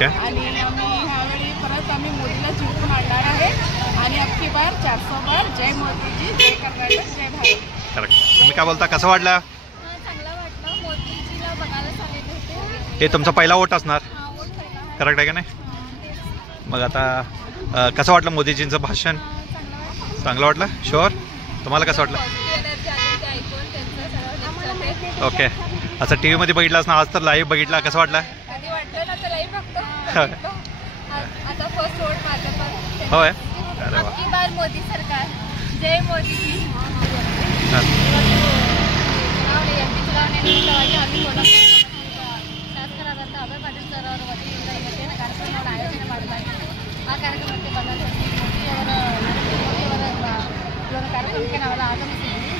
Okay. आणि आम्ही ह्यावेळी परत आम्ही मोदीला जिंकून आणणार आहे आणि अख्खी बार 400 बार जय मोदीजी, जय कर्नाटक, जय भारत. करेक्ट. तुम्ही काय बोलता, कसं वाटलं? चांगलं वाटलं. मोदीजीला बघायला सांगितले होते. हे तुमचा पहिला वोट असणार, करेक्ट आहे का नाही? मग आता कसं वाटलं मोदीजींचं भाषण? चांगलं वाटलं. शुअर. तुम्हाला कसं वाटलं? ओके. असं टी व्हीमध्ये बघितलं ना, आज तर लाईव्ह बघितला, कसं वाटलं? होय. अरे वा. मोदी सरकार, जय मोदीजी. ಶಾಸಕರಾದಂಥ ಅಭಯ್ ಪಾಟೀಲ್ ಸರ್ ಅವರ ವತಿಯಿಂದ ಇವತ್ತೇನು ಕಾರ್ಯಕ್ರಮವನ್ನು ಆಯೋಜನೆ ಮಾಡಲಾಗಿದೆ. ಆ ಕಾರ್ಯಕ್ರಮಕ್ಕೆ ಬಂದಂಥ ಮೋದಿಯವರ ಇವರ ಕಾರ್ಯಕ್ರಮಕ್ಕೆ ನಾವೆಲ್ಲ ಆಗಮಿಸಿದ್ದೀವಿ.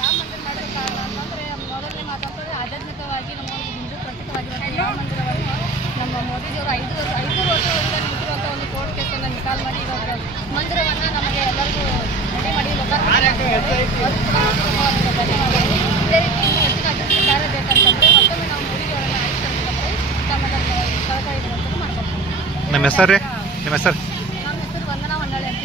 ರಾಮ ಮಂದಿರ ಮಾಡಿದ ಕಾರಣ ಅಂತಂದರೆ ಮೊದಲನೇ ಮಾತಂತಂದರೆ ಆಧ್ಯಾತ್ಮಿಕವಾಗಿ ನಮ್ಮ ಒಂದು ಹಿಂದೂ ಪ್ರತೀಕವಾಗಿರುವಂಥ ರಾಮ ಮಂದಿರವನ್ನು ನಮ್ಮ ಮೋದಿಜಿಯವರು 5 ವರ್ಷಗಳಿಂದ ನಿಂತಿರುವಂಥ ಒಂದು ಕೋರ್ಟ್ ಕೇಸನ್ನು ನಿಕಾಲ್ ಮಾಡಿ ಇವಾಗ ಮಂದಿರವನ್ನು ನಮಗೆ ಎಲ್ಲರಿಗೂ ರೆಡಿ ಮಾಡಿ ಇದೇ ರೀತಿ ಇನ್ನೂ ಹೆಚ್ಚಿನ ಅಭಿವೃದ್ಧಿ ಕಾರ್ಯ ಬೇಕಂತಂದರೆ ಮತ್ತೊಮ್ಮೆ ನಾವು ಮೋದಿಜಿಯವರನ್ನು ಆಯ್ಕೆ ತಮ್ಮನ್ನು ಸಹಕಾರಿ ಮಾಡ್ಕೊಳ್ತೀವಿ. ನಿಮ್ಮ ಹೆಸರು ರೀ? ನಿಮ್ಮ ಹೆಸರು? ನಮ್ಮ ಹೆಸರು ವಂದನಾ ಹೊನ್ನಾಳಿ ಅಂತ.